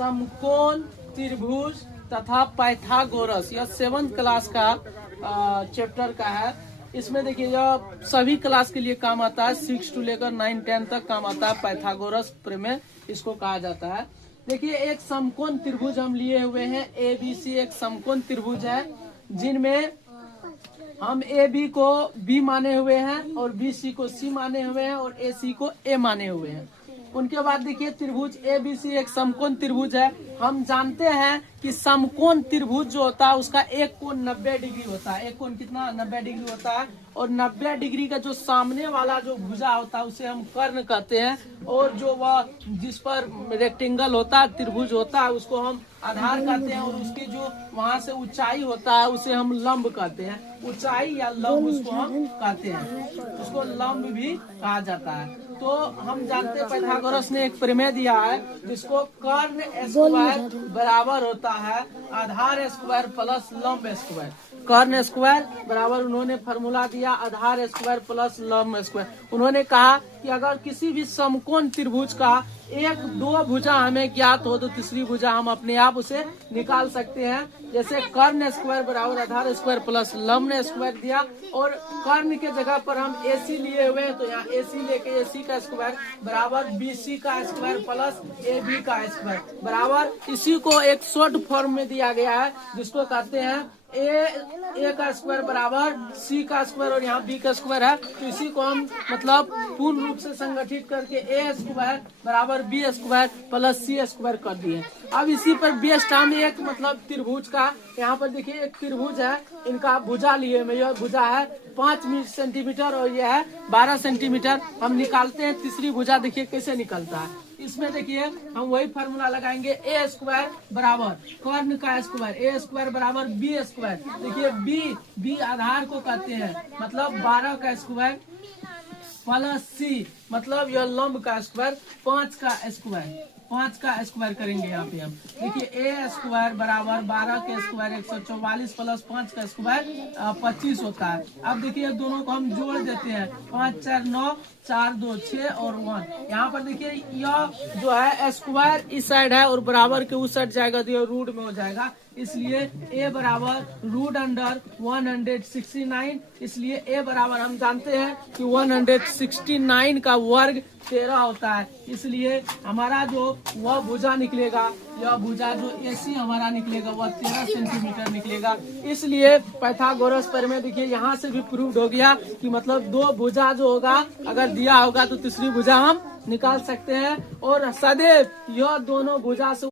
समकोण त्रिभुज तथा पाइथागोरस, यह 7th क्लास का चैप्टर का है। इसमें देखिए यह सभी क्लास के लिए काम आता है, 6 to लेकर 9, 10 तक काम आता है। पाइथागोरस प्रमेय इसको कहा जाता है। देखिए एक समकोण त्रिभुज हम लिए हुए हैं, ABC एक समकोण त्रिभुज है, जिनमें हम AB को B माने हुए हैं और BC को C माने हुए हैं और AC को A माने हुए हैं। उनके बाद देखिए त्रिभुज ABC एक समकोण त्रिभुज है। हम जानते हैं कि समकोण त्रिभुज जो होता है उसका एक कोण 90 डिग्री होता है। एक कोण कितना 90 डिग्री होता है, और 90 डिग्री का जो सामने वाला जो भुजा होता है उसे हम कर्ण कहते हैं, और जो वह जिस पर रेक्टेंगल होता है, त्रिभुज होता है, उसको हम आधार कहते हैं, और उसकी जो वहां से ऊंचाई होता है उसे हम लंब कहते हैं। ऊंचाई या लंब उसको हम कहते हैं, उसको लंब भी कहा जाता है। तो हम जानते हैं पाइथागोरस ने एक प्रमेय दिया है जिसको कर्ण स्क्वायर बराबर होता है आधार स्क्वायर प्लस लंब स्क्वायर। कर्ण स्क्वायर बराबर उन्होंने फॉर्मूला दिया आधार स्क्वायर प्लस लंब स्क्वायर। उन्होंने कहा कि अगर किसी भी समकोण त्रिभुज का एक दो भुजा हमें ज्ञात हो तो तीसरी भुजा हम अपने आप उसे निकाल सकते हैं। जैसे कर्ण स्क्वायर बराबर आधार स्क्वायर प्लस लंब स्क्वायर दिया, और कर्ण के जगह पर हम AC लिए हुए हैं, तो यहाँ AC लेके AC का स्क्वायर बराबर BC का स्क्वायर प्लस AB का स्क्वायर बराबर, इसी को एक शॉर्ट फॉर्म में दिया गया है जिसको कहते हैं A का स्क्वायर बराबर C का स्क्वायर, और यहाँ B का स्क्वायर है, तो इसी को हम मतलब पूर्ण रूप से संगठित करके A स्क्वायर बराबर B square plus C square कर दिए। अब इसी पर बेस्ड हम एक मतलब त्रिभुज का, यहाँ पर देखिए एक त्रिभुज है, इनका भुजा लिए में, यह भुजा है 5 सेंटीमीटर और यह है 12 सेंटीमीटर। हम निकालते हैं तीसरी भुजा, देखिए कैसे निकलता है। इसमें देखिए हम वही फार्मूला लगाएंगे, A स्क्वायर बराबर कर्ण का स्क्वायर, A स्क्वायर बराबर B स्क्वायर। देखिए B आधार को कहते हैं, मतलब 12 का स्क्वायर प्लस C मतलब यह लंब का स्क्वायर 5 का स्क्वायर, 5 का स्क्वायर करेंगे यहाँ पे हम। देखिए A स्क्वायर बराबर 12 के स्क्वायर 144 प्लस 5 का स्क्वायर 25 होता है। अब देखिए दोनों को हम जोड़ देते हैं, 5 4 9 4 2 6 और 1। यहाँ पर देखिए यह जो है स्क्वायर इस साइड है और बराबर के उस साइड जाएगा तो यह रूट में हो जाएगा, इसलिए A बराबर रूट अंडर 169। इसलिए A बराबर हम जानते हैं कि 169 का वर्ग 13 होता है। इसलिए हमारा जो वह भुजा निकलेगा, यह भुजा जो AC हमारा निकलेगा वह 13 सेंटीमीटर निकलेगा। इसलिए पाइथागोरस प्रमेय देखिए यहाँ से भी प्रूव्ड हो गया कि मतलब दो भुजा जो होगा अगर दिया होगा तो तीसरी भुजा हम निकाल सकते हैं, और सदैव यह दोनों भुजा से